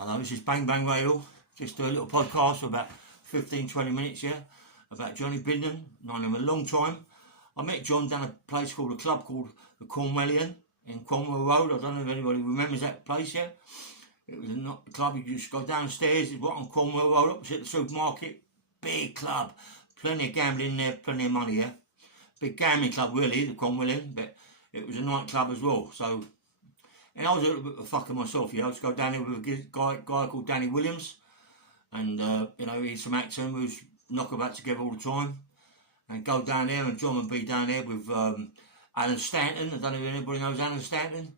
Hello, this is Bang Bang Radio. Just do a little podcast for about 15-20 minutes, yeah, about Johnny Binden. Known him a long time. I met John down a place called a club called the Cornwallian in Cornwall Road. I don't know if anybody remembers that place, yeah. It was not the club, you just go downstairs, it's right on Cornwall Road, opposite the supermarket. Big club, plenty of gambling there, plenty of money, yeah. Big gambling club really, the Cornwallian, but it was a nightclub as well, so... And I was a little bit of a fucker myself, you know. I used to go down there with a guy called Danny Williams. And, you know, he's from Acton, we was knock about together all the time. And go down there, and John would be down there with Alan Stanton. I don't know if anybody knows Alan Stanton.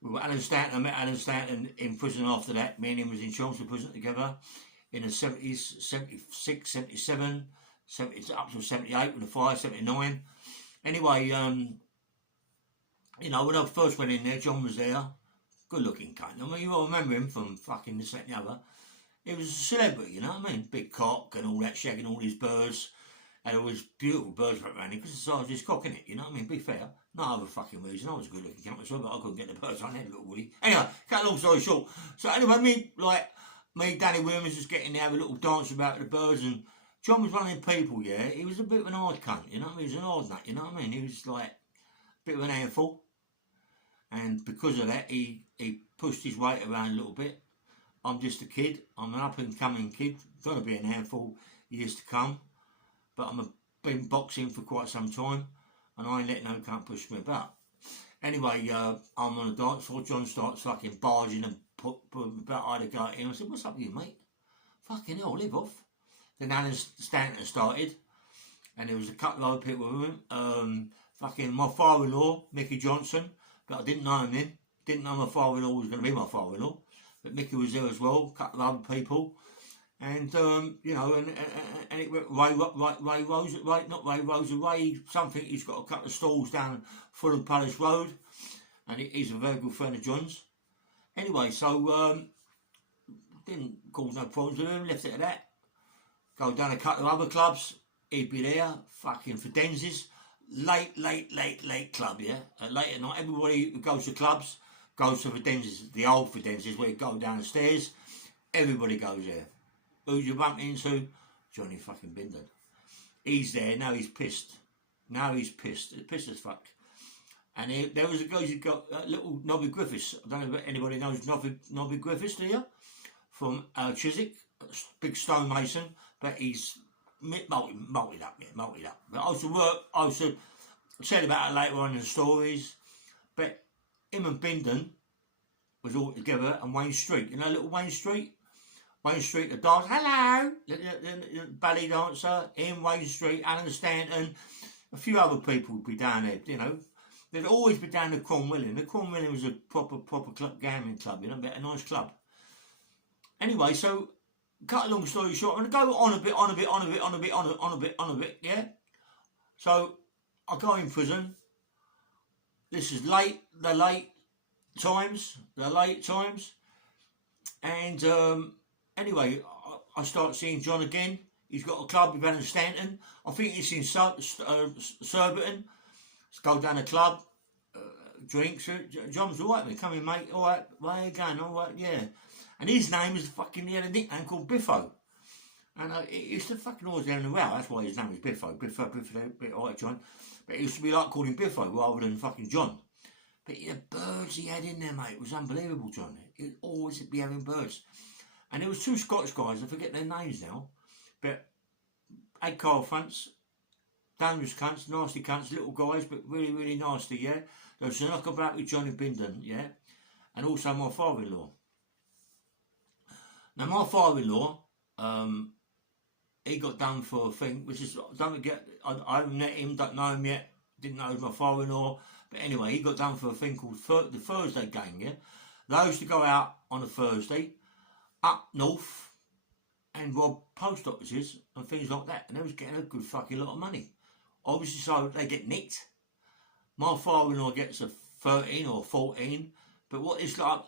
With Alan Stanton, I met Alan Stanton in prison after that. Me and him was in Chelmsford prison together in the 70s, 76, 77, 70, up to 78 with the fire, 79. Anyway, you know, when I first went in there, John was there. Good looking cunt. I mean, you all remember him from fucking this, that and the other. He was a celebrity, you know what I mean? Big cock and all that, shagging all these birds. Had all these beautiful birds around him because the size of his cock, innit? You know what I mean? Be fair. No other fucking reason. I was a good looking cunt myself, but I couldn't get the birds on there, little woolly. Anyway, cut a long story short. So anyway, me, Danny Williams was getting there, have a little dance about the birds, and John was one of them people, yeah? He was a bit of an hard cunt, you know what I mean? He was an hard nut, you know what I mean? He was like a bit of an handful. And because of that, he pushed his weight around a little bit. I'm just a kid. I'm an up-and-coming kid. Going to be an handful years to come. But I've been boxing for quite some time. And I ain't letting no cunt push me about. Anyway, I'm on a dance floor. John starts fucking barging and put about I had to go at him. I said, what's up with you, mate? Fucking hell, live off. Then Alan Stanton started. And there was a couple of other people with him. Fucking my father-in-law, Mickey Johnson. But I didn't know him then. Didn't know my father-in-law was going to be my father-in-law. But Mickey was there as well, a couple of other people. And, you know, and it went Ray something. He's got a couple of stalls down Fulham Palace Road. And he's a very good friend of John's. Anyway, so, didn't cause no problems with him, left it at that. Go down a couple of other clubs. He'd be there, fucking for Denzes. Late club, yeah? Late at night, everybody who goes to clubs goes to Fidenzes, the old Fidenzes, where you go down the stairs. Everybody goes there. Who you bump into? Johnny fucking Binden. He's there, now he's pissed. He's pissed as fuck. And there was a guy who got little Nobby Griffiths. I don't know if anybody knows Nobby Griffiths, do you? From Chiswick, big stonemason, but he's multied up. But I used to tell about it later on in the stories. But him and Binden was all together on Wayne Street. You know, little Wayne Street? Wayne Street, the dance, hello! The ballet dancer, him, Wayne Street, Alan Stanton, a few other people would be down there, you know. They'd always be down the Cornwallian. The Cornwallian was a proper club, gambling club, you know, but a nice club. Anyway, so cut a long story short, I'm going to go on a bit, yeah? So, I go in prison. This is the late times. And, anyway, I start seeing John again. He's got a club with Alan Stanton. I think it's in Surbiton. Let's go down the club, drinks. John's all right, mate. Come in, mate. All right, where you going? All right, yeah. And his name was fucking, he had a nickname called Biffo. And he used to fucking always go in the row. That's why his name was Biffo. Biffo, all right, John. But it used to be like calling Biffo rather than fucking John. But the birds he had in there, mate, it was unbelievable, John. He'd always be having birds. And there was two Scottish guys, I forget their names now. But had car fronts, dangerous cunts, nasty cunts, little guys, but really, really nasty, yeah? There was a knockabout with Johnny Binden, yeah? And also my father-in-law. Now, my father-in-law, he got done for a thing, which is, don't forget, I haven't met him, don't know him yet, didn't know he was my father-in-law, but anyway, he got done for a thing called the Thursday Gang, yeah? They used to go out on a Thursday, up north, and rob post offices and things like that, and they was getting a good fucking lot of money. Obviously, so they get nicked. My father-in-law gets a 13 or 14, but what it's like,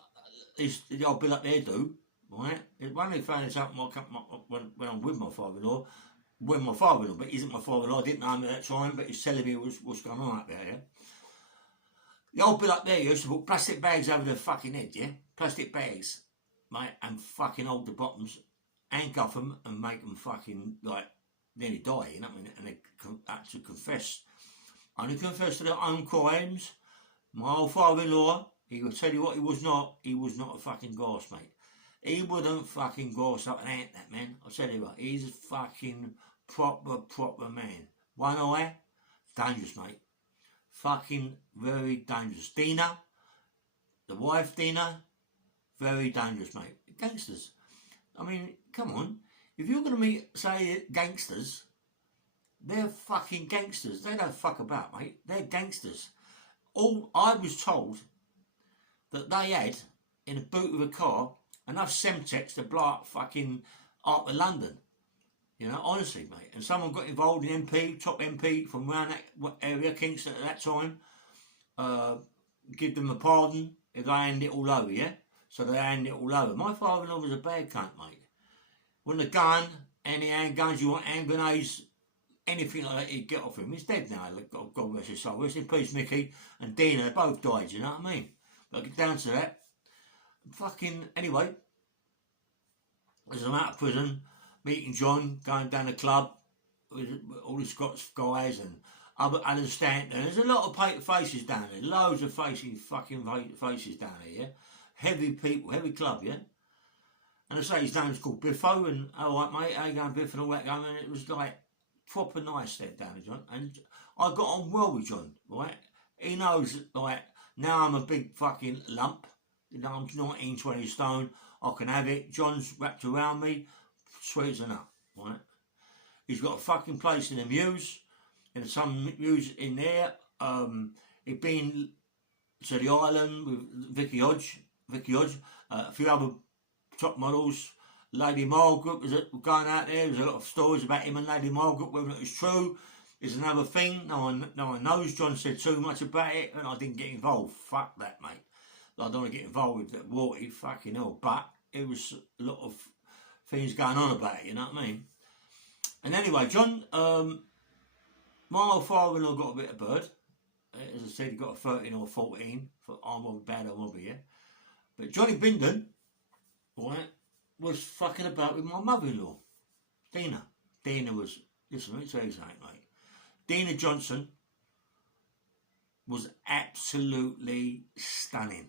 is the old bill up there do, right? When they found this out when I'm with my father-in-law, but he isn't my father-in-law, I didn't know him at that time, but he's telling me what's going on up there, yeah? The old bill up there used to put plastic bags over their fucking head, yeah? Plastic bags. mate, and fucking hold the bottoms, handcuff them, and make them fucking, like, nearly die, you know what I mean? And they had to confess. Only confess to their own crimes. My old father-in-law, he would tell you what he was not a fucking grass, mate. He wouldn't fucking grass up an ant, that man. I'll tell you what, he's a fucking proper man. One eye, dangerous, mate. Fucking very dangerous. Dina, the wife Dina, very dangerous, mate. Gangsters. I mean, come on. If you're going to meet, say, gangsters, they're fucking gangsters. They don't fuck about, mate. They're gangsters. All I was told that they had, in the boot of a car, enough Semtex to blow up fucking Art of London. You know, honestly, mate. And someone got involved in MP, top MP from around that area, Kingston at that time. Give them a pardon if they hand it all over, yeah? So they hand it all over. My father-in-law was a bad cunt, mate. With a gun, any handguns you want, hand grenades, anything like that, he'd get off him. He's dead now, God rest his soul. Rest in peace, Mickey and Dina, they both died, you know what I mean? But I'll get down to that. Fucking, anyway, as I'm out of prison, meeting John, going down the club with all the Scots guys and other Alan Stanton. There's a lot of faces down there, loads of faces down there, yeah? Heavy people, heavy club, yeah? And I say his name's called Biffo, and all right, mate, how you going, Biff, and all that going, and it was like proper nice there down there, John. And I got on well with John, right? He knows, like, now I'm a big fucking lump. You know, I'm 19, 20 stone. I can have it. John's wrapped around me, sweet as a nut, right? He's got a fucking place in the Mews, and some Mews in there. He'd been to the island with Vicky Hodge, a few other top models. Lady Margaret was going out there. There's a lot of stories about him and Lady Margaret. Whether it was true is another thing. No one knows. John said too much about it, and I didn't get involved. Fuck that, mate. I don't want to get involved with that water, fucking hell. But it was a lot of things going on about it, you know what I mean? And anyway, John, my old father-in-law got a bit of bird. As I said, he got a 13 or 14 for arm of bad or mobby, yeah? But Johnny Binden, right, was fucking about with my mother-in-law, Dina. Dina was, listen, let me tell you something, mate. Dina Johnson was absolutely stunning.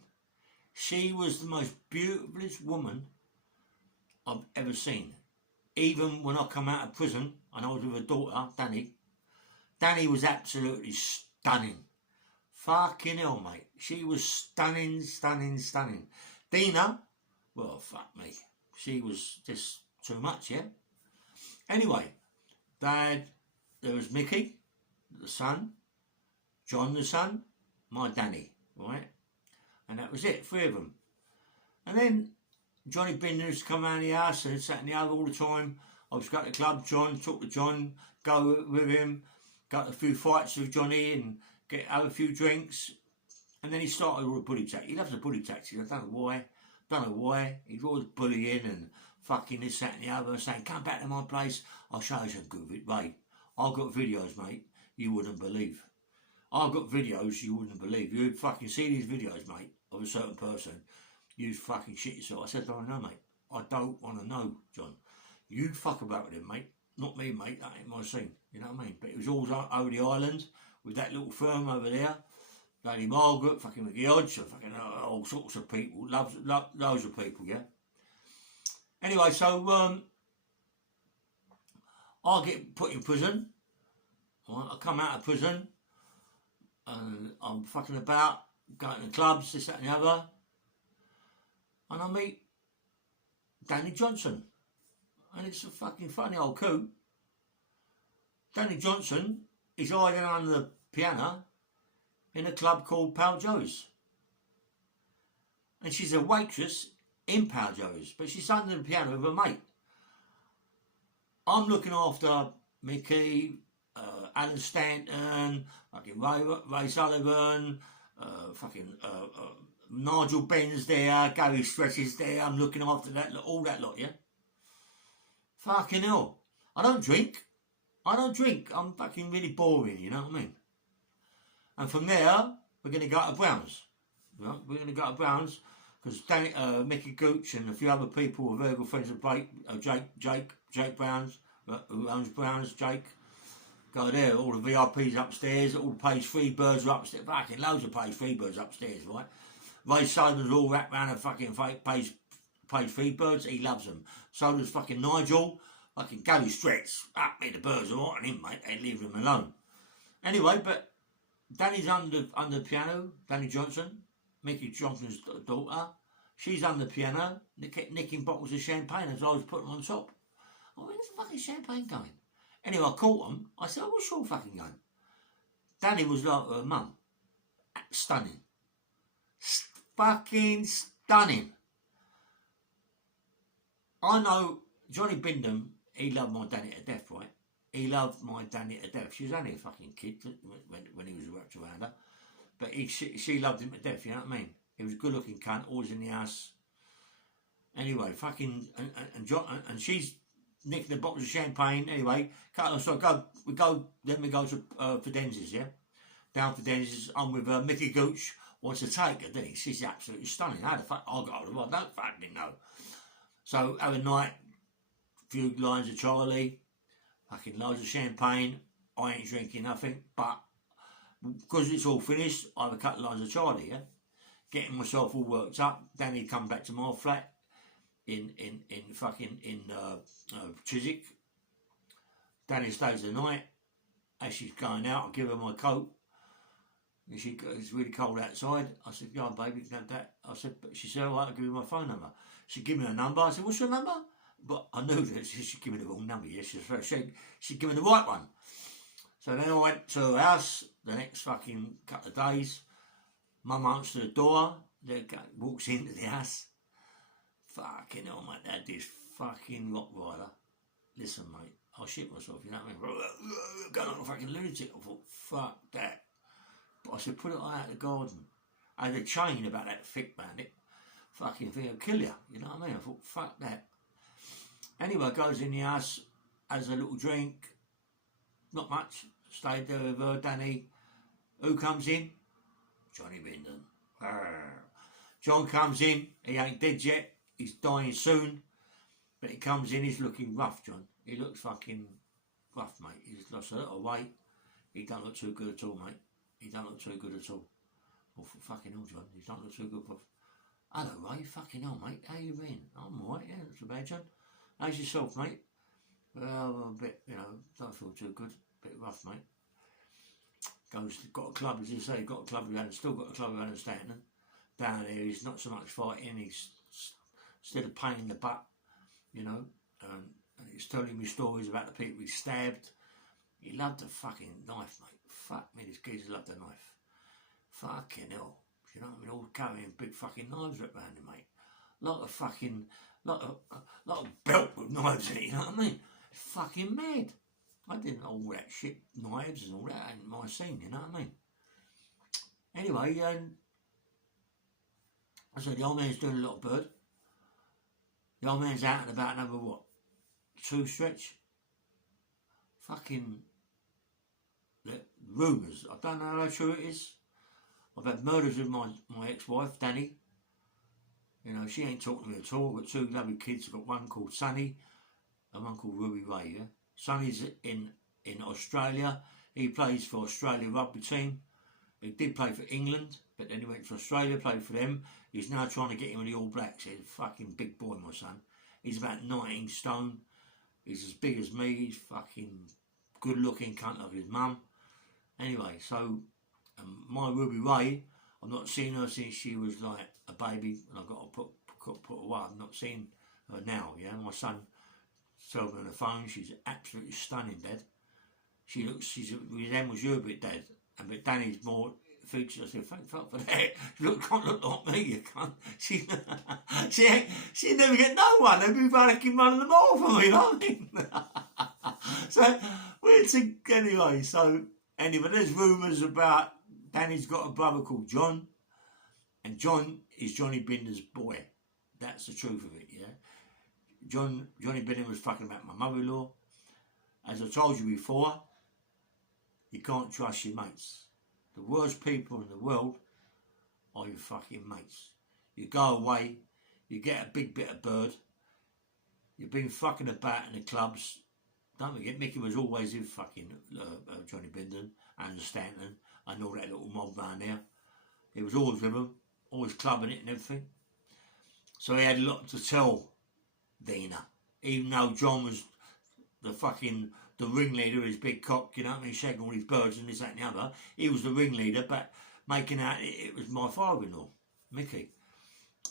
She was the most beautifulest woman I've ever seen. Even when I come out of prison and I was with her daughter, Danny was absolutely stunning. Fucking hell, mate. She was stunning. Dina, well, fuck me. She was just too much, yeah? Anyway, there was Mickey, the son, John, the son, my Danny, right? And that was it, 3 of them. And then Johnny Binden used to come around the house and sat in the other all the time. I was going to the club, John, talk to John, go with him, got a few fights with Johnny and have a few drinks. And then he started all the bully tactics. He loves the bully tactics. I don't know why. He's always bullying and fucking this, that and the other, saying, come back to my place, I'll show you some good videos. Mate, I've got videos, mate, you wouldn't believe. I've got videos you wouldn't believe. You'd fucking see these videos, mate, of a certain person. You'd fucking shit yourself. I said, I don't know, mate. I don't want to know, John. You'd fuck about with him, mate. Not me, mate. That ain't my scene. You know what I mean? But it was all over the island with that little firm over there. Lady Margaret, fucking Mickey Hodge, fucking all sorts of people. Loads of people, yeah? Anyway, so I get put in prison. Right? I come out of prison. And I'm fucking about, going to clubs, this, that and the other. And I meet Danny Johnson. And it's a fucking funny old coup. Danny Johnson is hiding under the piano in a club called Pal Joe's. And she's a waitress in Pal Joe's, but she's under the piano with her mate. I'm looking after Mickey, Alan Stanton, fucking Ray Sullivan, Nigel Ben's there, Gary Stretch is there. I'm looking after that, all that lot, yeah? Fucking hell. I don't drink. I'm fucking really boring, you know what I mean? And from there, we're going to go to Brown's. Right? We're going to go to Brown's because Mickey Gooch and a few other people were very good friends of Jake Browns, who owns Browns, Jake. Go there, all the VIPs upstairs, all the page 3 birds are upstairs, fucking loads of page 3 birds upstairs, right? Ray Sullivan's all wrapped around the fucking page 3 birds, he loves them. So does fucking Nigel, fucking Gary Stretz, the birds are wanting him, mate, they leave him alone. Anyway, but Danny's under the piano, Danny Johnson, Mickey Johnson's daughter, she's under the piano, nicking bottles of champagne as I was putting them on top. Oh, where's the fucking champagne going? Anyway, I caught them. I said, what's your fucking game? Danny was like her mum. Stunning. Fucking stunning. I know Johnny Binden, he loved my Danny to death, right? He loved my Danny to death. She was only a fucking kid when he was wrapped around her. But she loved him to death, you know what I mean? He was a good looking cunt, always in the house. Anyway, fucking, and she's nicking the bottles of champagne. Anyway, so we go to Fidenz's, yeah? Down Fidenz's, I'm with Mickey Gooch, wants to take her, didn't he? She's absolutely stunning. How the fuck, I got her, I don't fucking know. So, have a night, few lines of Charlie, fucking loads of champagne. I ain't drinking nothing, but because it's all finished, I have a couple of lines of Charlie, yeah? Getting myself all worked up. Danny come back to my flat in Chiswick. Danny stays the night. As she's going out, I give her my coat. And it's really cold outside. I said, "Yeah, baby, you can have that." I said, but she said, "All right, I'll give you my phone number." She gave me her number. I said, "What's your number?" But I knew that she'd give me the wrong number. Yes, she'd give me the right one. So then I went to her house the next fucking couple of days. Mum answered the door. Walks into the house. Fucking hell, mate, that this fucking Rottweiler. Listen, mate, I'll shit myself, you know what I mean? Going like a fucking lunatic. I thought, fuck that. But I said, put it out of the garden. I had a chain about that thick bandit. Fucking thing will kill you, you know what I mean? I thought, fuck that. Anyway, goes in the house, has a little drink. Not much. Stayed there with her, Danny. Who comes in? Johnny Binden. John comes in. He ain't dead yet. He's dying soon. But he comes in, he's looking rough, John. He looks fucking rough, mate. He's lost a lot of weight. He don't look too good at all, mate. He don't look too good at all. Oh, fucking hell, John. He don't look too good. Hello, Ray. Fucking hell, mate. How you been? I'm alright, yeah. Not too bad, John. How's yourself, mate? Well, a bit, you know, don't feel too good. A bit rough, mate. Got a club, as you say, still got a club around Stanton. Down there, he's not so much fighting, he's still a pain in the butt, you know. And he's telling me stories about the people he stabbed. He loved a fucking knife, mate. Fuck me, this geezer loved a knife. Fucking hell. You know what I mean? All carrying big fucking knives around him, mate. Lot of belt with knives in it, you know what I mean? It's fucking mad. I didn't know all that shit, knives and all that ain't my scene, you know what I mean? Anyway, I said the old man's doing a little bird. The old man's out and about another, what, 2 stretch? Fucking rumours. I don't know how true it is. I've had murders with my ex-wife, Danny. You know, she ain't talking to me at all. I've got 2 lovely kids. I've got one called Sonny and one called Ruby Ray, yeah? Sonny's in Australia. He plays for Australia rugby team. He did play for England, but then he went to Australia, played for them. He's now trying to get him in the All Blacks. He's a fucking big boy, my son. He's about 19 stone. He's as big as me. He's fucking good looking cunt like his mum. Anyway, so my Ruby Ray, I've not seen her since she was like a baby, and I've got to put her away. I've not seen her now, yeah. My son told me on the phone, she's absolutely stunning, Dad. She's resembles you a bit, Dad. But Danny's more featured. I said, thank fuck for that. You can't look like me, you can't. She never get no one. They'd be fucking running them all for me, you know what I mean? So, anyway, there's rumours about Danny's got a brother called John, and John is Johnny Binden's boy. That's the truth of it, yeah? Johnny Binden was fucking about my mother-in-law. As I told you before, you can't trust your mates. The worst people in the world are your fucking mates. you go away, you get a big bit of bird, you've been fucking about in the clubs. Don't forget, Mickey was always in fucking Johnny Binden and Stanton and all that little mob round there. He was always with them, always clubbing it and everything. So he had a lot to tell Dina, even though John was the ringleader of his big cock, you know what I mean, shaking all his birds and this, that and the other. He was the ringleader, but making out it was my father-in-law, Mickey.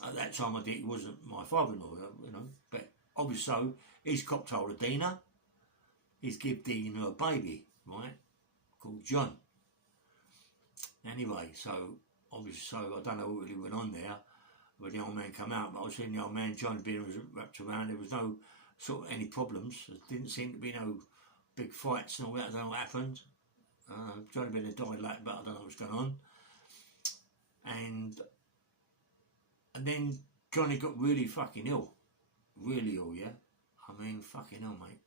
At that time, I think he wasn't my father-in-law, you know, but obviously so, he's copped hold of Dina. He's give Dina a baby, right, called John. Anyway, so obviously, so I don't know what really went on there when the old man come out, but I was seeing the old man, Johnny Binden, was wrapped around. There was no sort of any problems. There didn't seem to be no big fights and all that. I don't know what happened. Johnny Binden died later, but I don't know what's going on. And then Johnny got really fucking ill. Really ill, yeah? I mean, fucking hell, mate.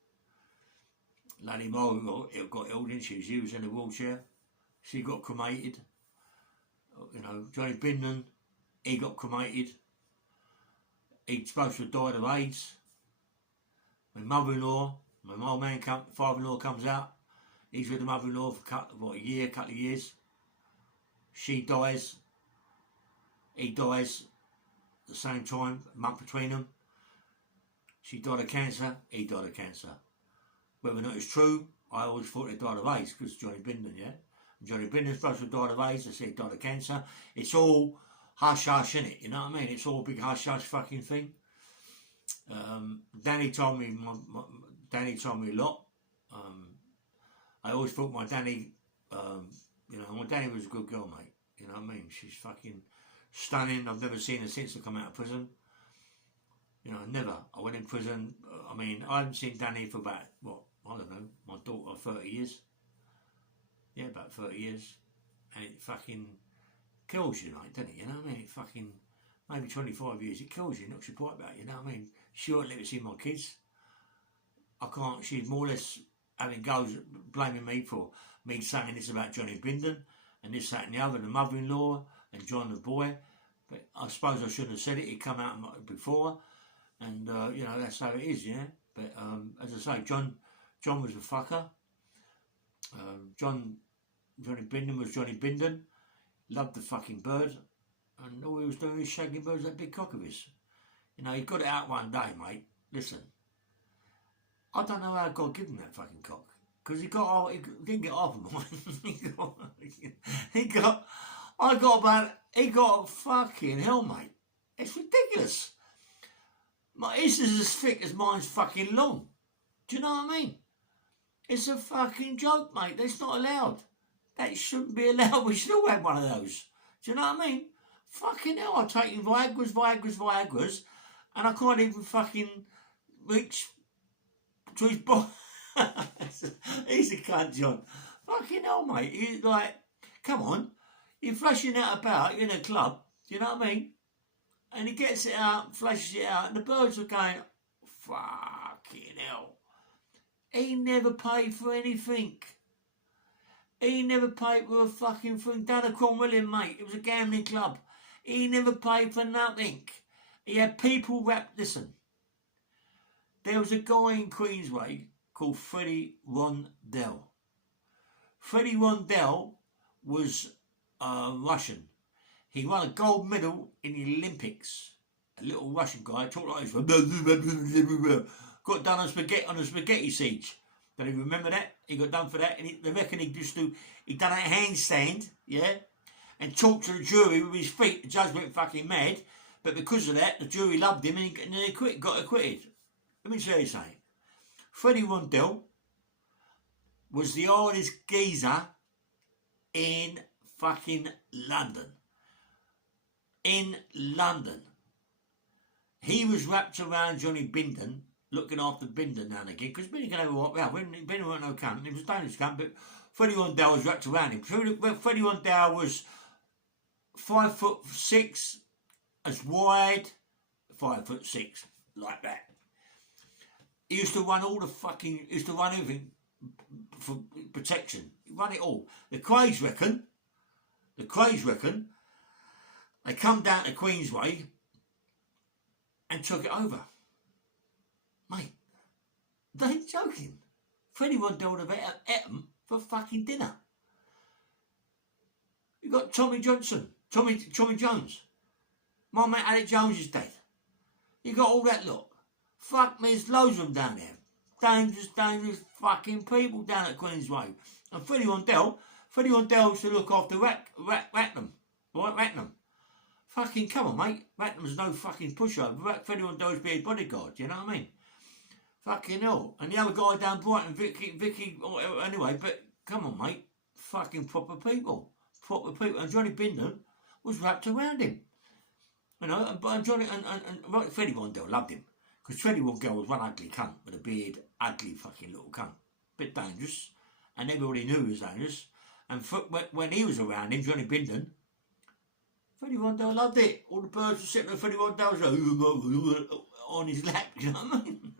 Lady Mo got ill, didn't she? She was in a wheelchair. She got cremated. You know, Johnny Binden, he got cremated. He's supposed to have died of AIDS. My mother-in-law, my old man, father-in-law comes out. He's with the mother-in-law for a year, couple of years. She dies. He dies at the same time, a month between them. She died of cancer, he died of cancer. Whether or not it's true, I always thought he died of AIDS, because Johnny Binden, yeah? And Johnny Binden's supposed to have died of AIDS, I said he died of cancer. It's all hush-hush, innit? You know what I mean? It's all a big hush-hush fucking thing. Danny told me a lot. I always thought my Danny, you know, my Danny was a good girl, mate. You know what I mean? She's fucking stunning. I've never seen her since I come out of prison. You know, never. I went in prison. I mean, I haven't seen Danny for about, what, I don't know, my daughter, 30 years. Yeah, about 30 years. And it fucking kills you, like, doesn't it? You know what I mean? It fucking, maybe 25 years, it kills you, knocks your pipe out, you know what I mean? She won't let me see my kids. I can't, she's more or less having goes, blaming me for me saying this about Johnny Binden, and this, that and the other, the mother-in-law, and John the boy. But I suppose I shouldn't have said it, it come out before. And, you know, that's how it is, yeah. But, as I say, John was a fucker. Johnny Binden was Johnny Binden. Loved the fucking bird. And all he was doing was shagging birds, that big cock of his. You know, he got it out one day, mate. Listen. I don't know how God gave him that fucking cock. Because he didn't get half of mine. he got fucking hell, mate. It's ridiculous. His is as thick as mine's fucking long. Do you know what I mean? It's a fucking joke, mate. That's not allowed. That shouldn't be allowed. We should all have one of those. Do you know what I mean? Fucking hell, I'm taking Viagra's, and I can't even fucking reach to his body. He's a cunt, John. Fucking hell, mate. He's like, come on. You're flashing that about, you're in a club. Do you know what I mean? And he gets it out, flashes it out, and the birds are going, fucking hell. He never paid for anything. He never paid for a fucking thing. Done a Cromwellian, mate. It was a gambling club. He never paid for nothing. He had people wrapped. Listen, there was a guy in Queensway called Freddie Rondell. Freddie Rondell was Russian. He won a gold medal in the Olympics. A little Russian guy, talked like this. Got done on a spaghetti siege. Don't you remember that? He got done for that. And they reckon he done a handstand, yeah? And talked to the jury with his feet. The judge went fucking mad. But because of that, the jury loved him and he got acquitted. Let me tell you something. Freddie Rondell was the hardest geezer in fucking London. In London. He was wrapped around Johnny Binden, looking after Binden now and again, because Binden can have a walk round. Binden weren't no cunt, he was a dangerous cunt, but Freddie Rondell was wrapped around him. Freddie Rondell was 5'6", as wide, 5'6", like that. He used to run everything for protection. He run it all. The Crays reckon, They come down to Queensway and took it over. Mate, they ain't joking. Freddie Rondell have ate them for fucking dinner. You got Tommy Johnson, Tommy Jones. My mate Alec Jones is dead. You got all that lot. Fuck, there's loads of them down there. Dangerous fucking people down at Queensway. And Freddie Rondell used to look after Ratnam. Right, Ratnam. Fucking come on, mate. Ratnam's no fucking pushover. Freddie Rondell's be his bodyguard, you know what I mean? Fucking hell. And the other guy down Brighton, Vicky, anyway, but come on, mate. Fucking proper people. And Johnny Binden was wrapped around him. You know, and Johnny and Freddie Rondell loved him. Because Freddie Rondell was one ugly cunt with a beard, ugly fucking little cunt. Bit dangerous. And everybody knew he was dangerous. And when he was around him, Johnny Binden, Freddie Rondell loved it. All the birds were sitting there, Freddie Rondell was like, on his lap, you know what I mean?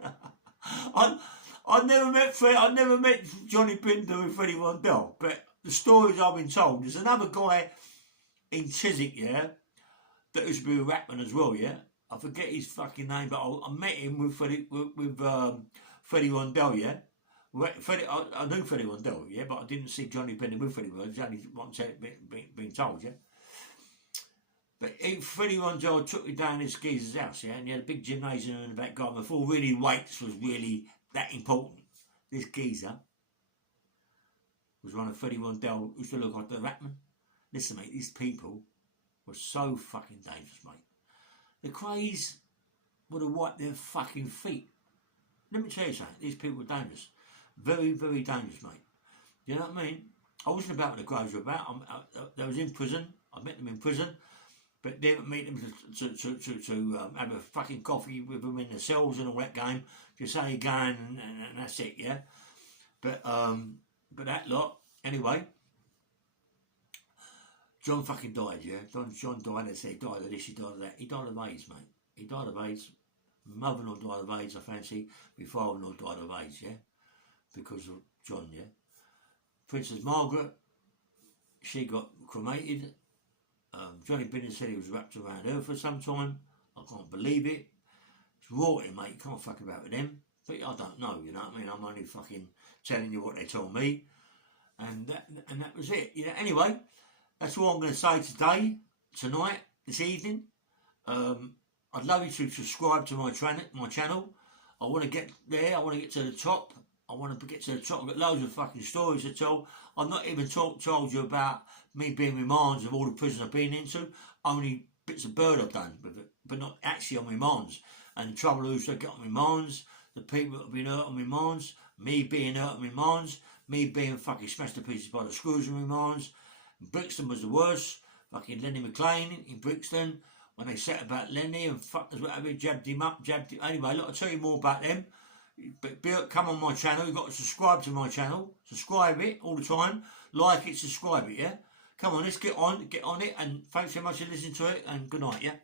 I never met Johnny Binden with Freddie Rondell, but the stories I've been told, there's another guy in Chiswick, yeah, that used to be a rapman as well, yeah. I forget his fucking name, but I met him with Freddie Rondell, yeah. I knew Freddie Rondell, yeah, but I didn't see Johnny Binden with Freddie Rondell. It's only once been told, yeah. But Freddie Rondell took me down his geezer's house, yeah, and he had a big gymnasium in the back garden before really weights was really that important. This geezer was one of Freddie Rondell, who used to look like the rapman. Listen, mate, these people were so fucking dangerous, mate. The Crays would have wiped their fucking feet. Let me tell you something, these people were dangerous. Very, very dangerous, mate. You know what I mean? I wasn't about what the Crays were about. They was in prison. I met them in prison. But didn't meet them to have a fucking coffee with them in the cells and all that game. Just say going and that's it, yeah. But that lot, anyway. John fucking died, yeah. John died. They said he died of this, he died of that. He died of AIDS, mate. He died of AIDS. My mother-in-law died of AIDS, I fancy. My father-in-law died of AIDS, yeah. Because of John, yeah. Princess Margaret, she got cremated. Johnny Binden said he was wrapped around her for some time. I can't believe it. It's royalty, mate. You can't fuck about with them. But I don't know, you know what I mean? I'm only fucking telling you what they told me. And that was it. You know. Anyway, that's all I'm going to say today, tonight, this evening. I'd love you to subscribe to my channel. I want to get there. I want to get to the top. I want to get to the top. I've got loads of fucking stories to tell. I've not even told you about me being remands of all the prisons I've been into. Only bits of bird I've done with it, but not actually on remands. And the trouble is I get on remands, the people that have been hurt on remands, me being hurt on remands, me being fucking smashed to pieces by the screws on remands. Brixton was the worst. Fucking Lenny McLean in Brixton, when they set about Lenny and fuckers whatever, jabbed him up, Anyway, look, I'll tell you more about them. But come on my channel. You've got to subscribe to my channel. Subscribe it all the time. Like it, subscribe it, yeah? Come on, let's get on it. And thanks so much for listening to it. And good night, yeah?